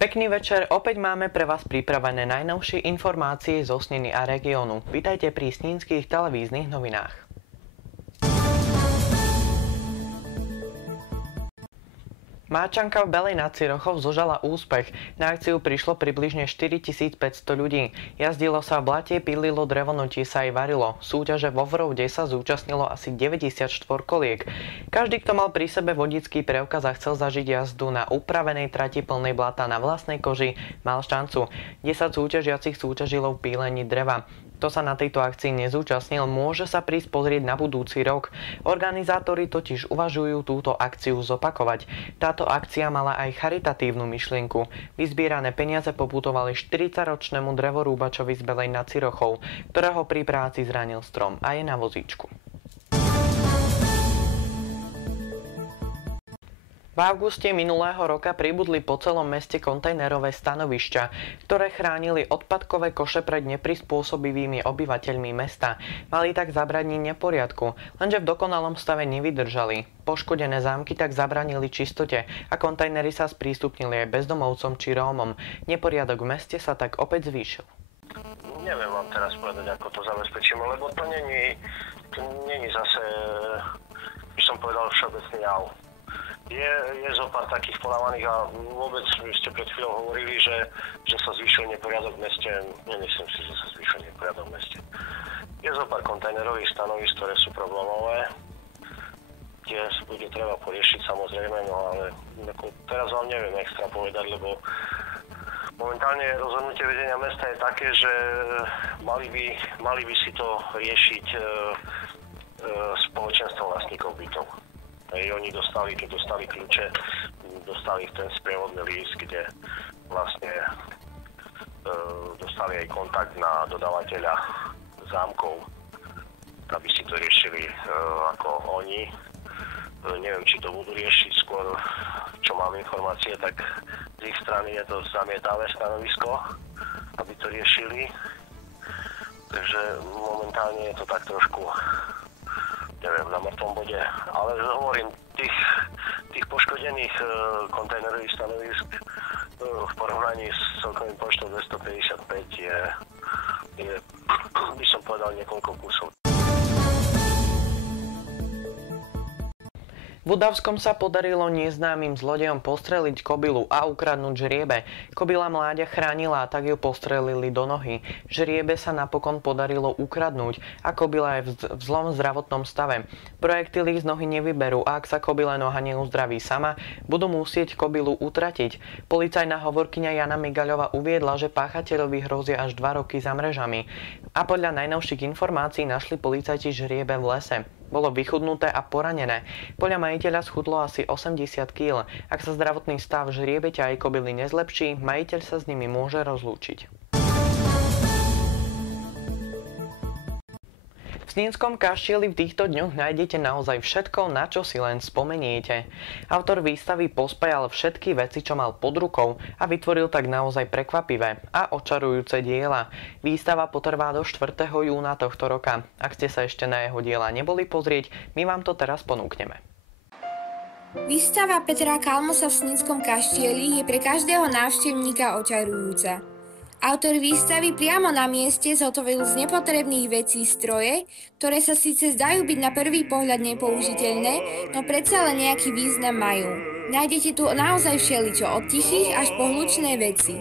Pekný večer, opäť máme pre vás pripravené najnovšie informácie zo Sniny a regiónu. Vitajte pri snínskych televíznych novinách. Máčanka v Belej nad Cirochou zožala úspech. Na akciu prišlo približne 4500 ľudí. Jazdilo sa v blate, pílilo drevo, no tiež sa aj varilo. Súťaže vo Vrovde sa zúčastnilo asi 94 koliek. Každý, kto mal pri sebe vodický preukaz a chcel zažiť jazdu na upravenej trati plnej blata na vlastnej koži, mal šancu. 10 súťažiacich súťažilo v pílení dreva. Kto sa na tejto akcii nezúčastnil, môže sa prísť pozrieť na budúci rok. Organizátori totiž uvažujú túto akciu zopakovať. Táto akcia mala aj charitatívnu myšlienku. Vyzbierané peniaze poputovali 40-ročnému drevorúbačovi z Belej nad Cirochou, ktorého pri práci zranil strom a je na vozíčku. V auguste minulého roka pribudli po celom meste kontajnerové stanovišťa, ktoré chránili odpadkové koše pred neprispôsobivými obyvateľmi mesta. Mali tak zabrániť neporiadku, lenže v dokonalom stave nevydržali. Poškodené zámky tak zabránili čistote a kontajnery sa sprístupnili aj bezdomovcom či Rómom. Neporiadok v meste sa tak opäť zvýšil. Neviem vám teraz povedať, ako to zabezpečíme, lebo to není zase, by som povedal, všeobecný jav. Je zo pár takých podávaných a vôbec vy ste pred chvíľou hovorili, že sa zvýšil neporiadok v meste. Nemyslím si, že sa zvýšil neporiadok v meste. Je zo pár kontajnerových stanovísk, ktoré sú problémové. Tie bude treba poriešiť samozrejme, no ale teraz vám neviem extra povedať, lebo momentálne rozhodnutie vedenia mesta je také, že mali by si to riešiť spoločenstvo vlastníkov bytov. Oni keď dostali kľúče, dostali ten sprievodný list, kde vlastne dostali aj kontakt na dodávateľa zámkov, aby si to riešili ako oni. Neviem, či to budú riešiť skôr, čo mám informácie, tak z ich strany je to zamietavé stanovisko, aby to riešili. Takže momentálne je to tak trošku, neviem, na mŕtvom bode, ale hovorím, tých poškodených kontajnerových stanovisk v porovnaní s celkovým počtom 255 je, by som povedal, niekoľko kusov. V Udavskom sa podarilo neznámym zlodejom postreliť kobylu a ukradnúť žriebe. Kobila mláďa chránila a tak ju postrelili do nohy. Žriebe sa napokon podarilo ukradnúť a kobila je v zlom zdravotnom stave. Projektily z nohy nevyberú a ak sa kobila noha neuzdraví sama, budú musieť kobylu utratiť. Policajná hovorkyňa Jana Migaľová uviedla, že páchateľovi hrozia až 2 roky za mrežami. A podľa najnovších informácií našli policajti žriebe v lese. Bolo vychudnuté a poranené. Podľa majiteľa schudlo asi 80 kg. Ak sa zdravotný stav žriebeťa aj kobily nezlepší, majiteľ sa s nimi môže rozlúčiť. V Snínskom kaštieli v týchto dňoch nájdete naozaj všetko, na čo si len spomeniete. Autor výstavy pospájal všetky veci, čo mal pod rukou a vytvoril tak naozaj prekvapivé a očarujúce diela. Výstava potrvá do 4. júna tohto roka. Ak ste sa ešte na jeho diela neboli pozrieť, my vám to teraz ponúkneme. Výstava Petra Kalmosa v Snínskom kaštieli je pre každého návštevníka očarujúca. Autor výstavy priamo na mieste zhotovil z nepotrebných vecí stroje, ktoré sa síce zdajú byť na prvý pohľad nepoužiteľné, no predsa len nejaký význam majú. Nájdete tu naozaj všeličo, od tichých až po hlučné veci.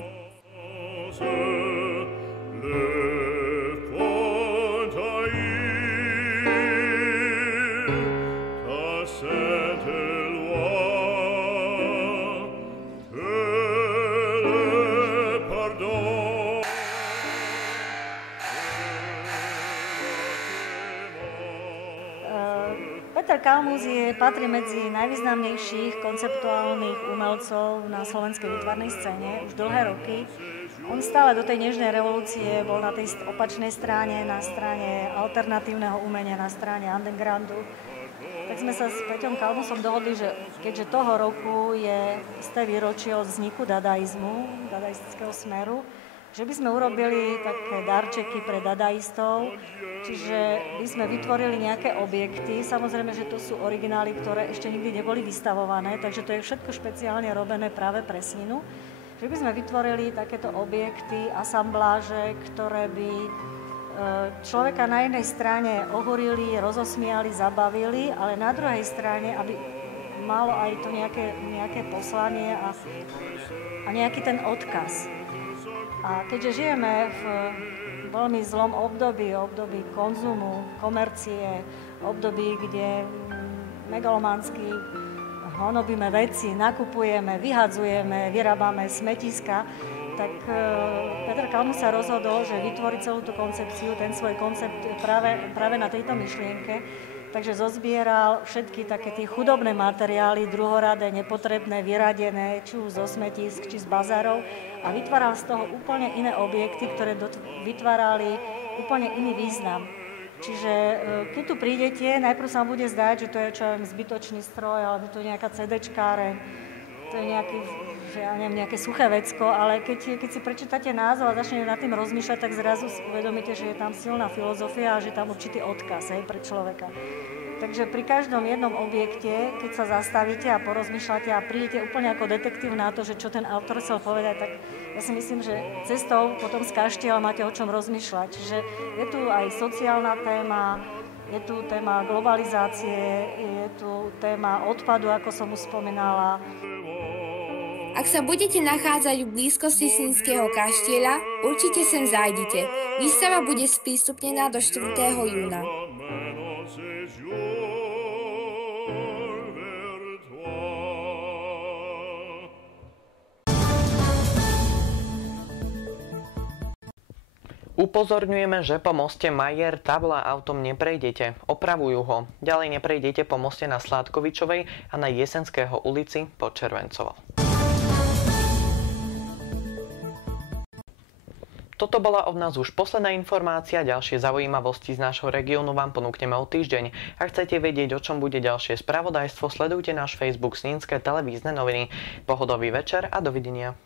Peter Kalmus patrí medzi najvýznamnejších konceptuálnych umelcov na slovenskej výtvarnej scéne už dlhé roky. On stále do tej nežnej revolúcie bol na tej opačnej strane, na strane alternatívneho umenia, na strane undergroundu. Tak sme sa s Peťom Kalmusom dohodli, že keďže toho roku je isté výročie od vzniku dadaizmu, dadaistického smeru, že by sme urobili také darčeky pre dadaistov, čiže by sme vytvorili nejaké objekty. Samozrejme, že to sú originály, ktoré ešte nikdy neboli vystavované, takže to je všetko špeciálne robené práve pre Sninu. že by sme vytvorili takéto objekty, asambláže, ktoré by človeka na jednej strane ohorili, rozosmiali, zabavili, ale na druhej strane, aby malo aj to nejaké poslanie a nejaký ten odkaz. A keďže žijeme v veľmi zlom období konzumu, komercie, období, kde megalománsky honobíme veci, nakupujeme, vyhadzujeme, vyrábame smetiska, tak Peter Kalmus sa rozhodol, že vytvorí celú tú koncepciu, ten svoj koncept práve na tejto myšlienke. Takže zozbieral všetky také tie chudobné materiály, druhoradé, nepotrebné, vyradené, či už zo smetísk, či z bazárov a vytváral z toho úplne iné objekty, ktoré vytvárali úplne iný význam. Čiže keď tu prídete, najprv sa vám bude zdať, že to je zbytočný stroj, alebo to je nejaká CD-čkáreň, to je nejaké suché vecko, ale keď si prečítate názov a začnete nad tým rozmýšľať, tak zrazu si uvedomíte, že je tam silná filozofia a že je tam určitý odkaz pre človeka. Takže pri každom jednom objekte, keď sa zastavíte a porozmýšľate a prídete úplne ako detektív na to, že čo ten autor chcel povedať, tak ja si myslím, že cestou potom z kaštieľa máte o čom rozmýšľať. Čiže je tu aj sociálna téma, je tu téma globalizácie, je tu téma odpadu, ako som už spomínala. Ak sa budete nachádzať v blízkosti Snínskeho kaštieľa, určite sem zájdite. Výstava bude sprístupnená do 4. júna. Upozorňujeme, že po moste Majer Tabla autom neprejdete. Opravujú ho. Ďalej neprejdete po moste na Sládkovičovej a na Jesenského ulici pod Červencovo. Toto bola od nás už posledná informácia. Ďalšie zaujímavosti z nášho regiónu vám ponúkneme o týždeň. Ak chcete vedieť, o čom bude ďalšie spravodajstvo, sledujte náš Facebook Snínske televízne noviny. Pohodový večer a dovidenia.